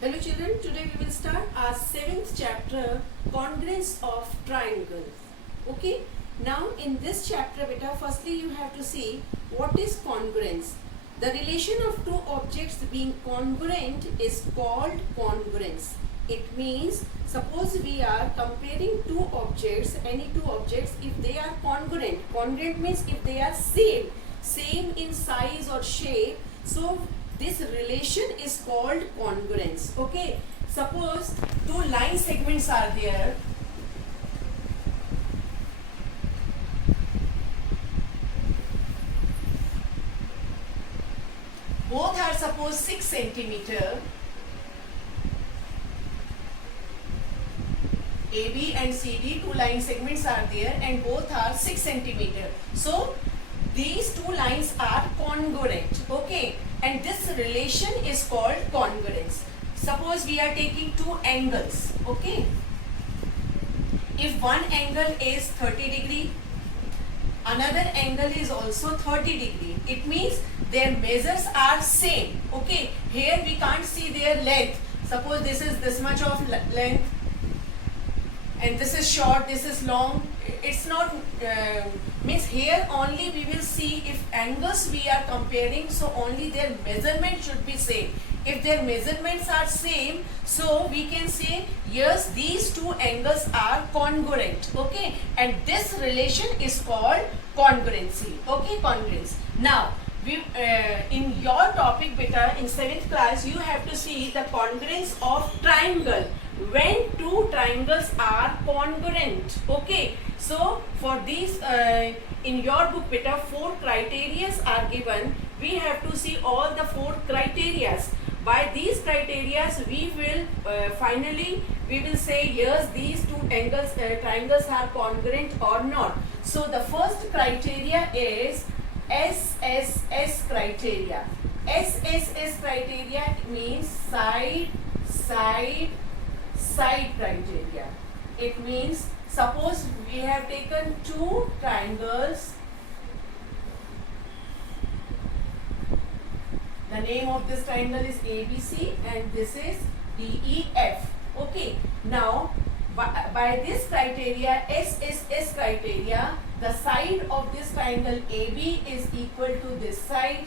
Hello children, today we will start our 7th chapter, congruence of triangles. Okay, now in this chapter beta, firstly you have to see what is congruence. The relation of two objects being congruent is called congruence. It means suppose we are comparing two objects, any two objects, if they are congruent. Congruent means if they are same in size or shape. So this relation is called congruence. Okay, suppose two line segments are there. Both are suppose 6 centimeter. AB and CD, two line segments are there and both are 6 centimeter. So these two lines are congruent. Okay, and this relation is called congruence. Suppose we are taking two angles. Okay, if one angle is 30 degree, another angle is also 30 degree, it means their measures are same. Okay, here we can't see their length. Suppose this is this much of length and this is short, this is long. It's not means here only we will see if angles we are comparing, so only their measurement should be same. If their measurements are same, so we can say yes, these two angles are congruent. Okay, and this relation is called congruency. Okay, congruence. Now we in your topic beta in 7th class you have to see the congruence of triangle when two triangles are congruent. Okay, so for these in your book beta 4 criterias are given. We have to see all the 4 criterias. By these criterias we will finally we will say yes, these two angles triangles are congruent or not. So the first criteria is SSS criteria. SSS criteria means side criteria. It means suppose we have taken two triangles. The name of this triangle is ABC and this is DEF. Okay, now by this criteria, SSS criteria, the side of this triangle AB is equal to this side,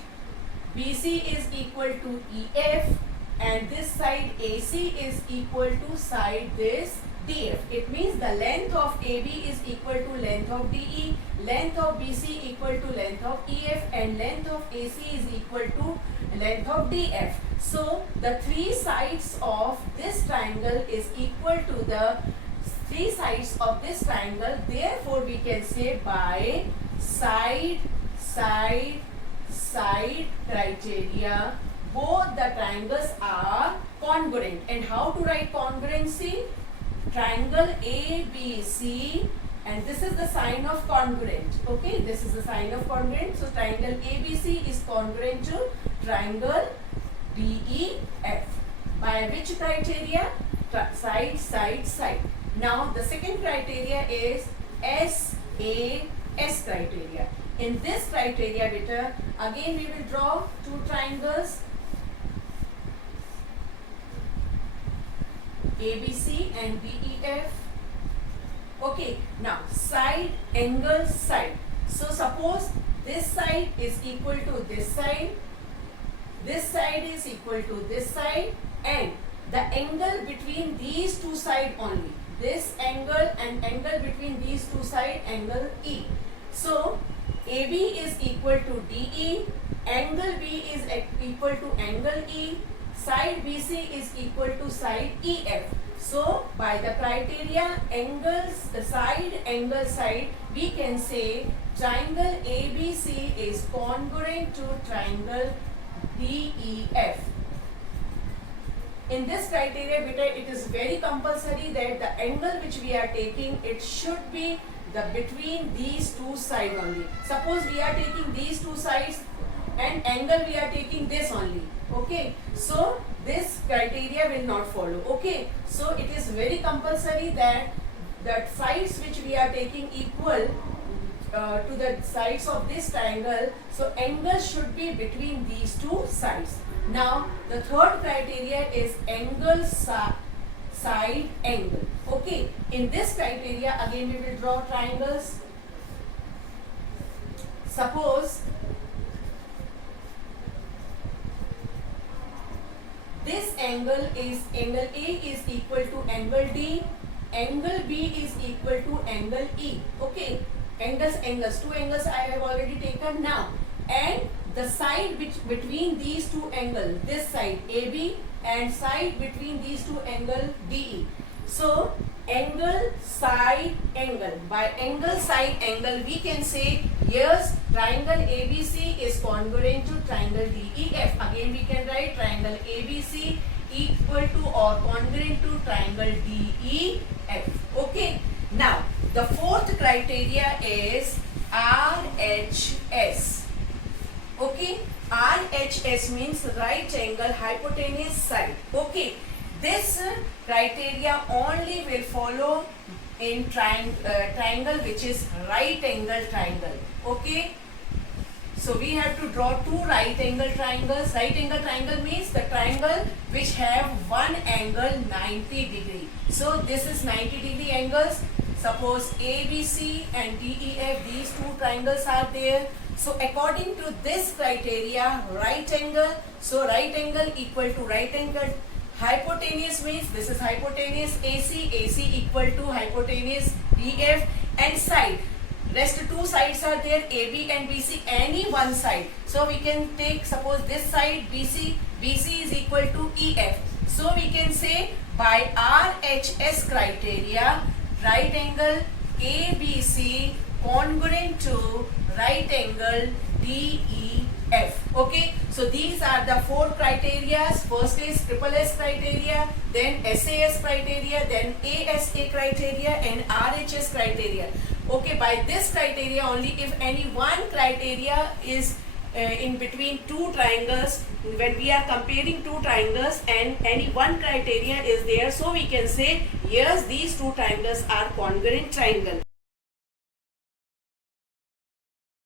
BC is equal to EF, and this side AC is equal to side this DF. It means the length of AB is equal to length of DE, length of BC equal to length of EF, and length of AC is equal to length of DF. So the three sides of this triangle is equal to the three sides of this triangle. Therefore we can say by side criteria both the triangles are congruent. And how to write congruency? Triangle ABC, and this is the sign of congruent. Okay, this is the sign of congruent. So triangle ABC is congruent to triangle DEF. By which criteria? Side. Now the second criteria is SAS criteria. In this criteria beta, again we will draw two triangles ABC and DEF. Okay, now side, angle, side. So suppose this side is equal to this side is equal to this side, and the angle between these two sides only, this angle and angle between these two sides, angle E. So AB is equal to DE, angle B is equal to angle E, side BC is equal to side EF. So by the criteria angles, the side, angle, side, we can say triangle ABC is congruent to triangle DEF. In this criteria beta, it is very compulsory that the angle which we are taking, it should be the between these two sides only. Suppose we are taking these two sides and angle we are taking this only. Okay, so this criteria will not follow. Okay, so it is very compulsory that the sides which we are taking equal to the sides of this triangle, so angle should be between these two sides. Now the third criteria is angle side angle. Okay, in this criteria again we will draw triangles. Suppose this angle A is equal to angle D, angle B is equal to angle E. Okay, two angles I have already taken now, and the side between these two angles, this side AB and side between these two angle DE. So angle side angle. By angle side angle we can say yes, triangle ABC is congruent to triangle DEF. Again we can write triangle ABC equal to or congruent to triangle DEF. Okay. Now the fourth criteria is RHS. Okay, RHS means right angle hypotenuse side. Okay, this criteria only will follow in triangle which is right angle triangle. Okay, so we have to draw two right angle triangles. Right angle triangle means the triangle which have one angle 90 degree. So this is 90 degree angles. Suppose ABC and DEF, these two triangles are there. So according to this criteria, right angle, so right angle equal to right angle. Hypotenuse means this is hypotenuse AC equal to hypotenuse DF, and side. Rest two sides are there, AB and BC, any one side. So we can take, suppose this side BC is equal to EF. So we can say by RHS criteria, right angle ABC congruent to right angle DEF. Okay, so these are the four criteria. First is SSS criteria, then SAS criteria, then ASA criteria, and RHS criteria. Okay, by this criteria only, if any one criteria is in between two triangles, when we are comparing two triangles and any one criteria is there, so we can say yes, these two triangles are congruent triangle.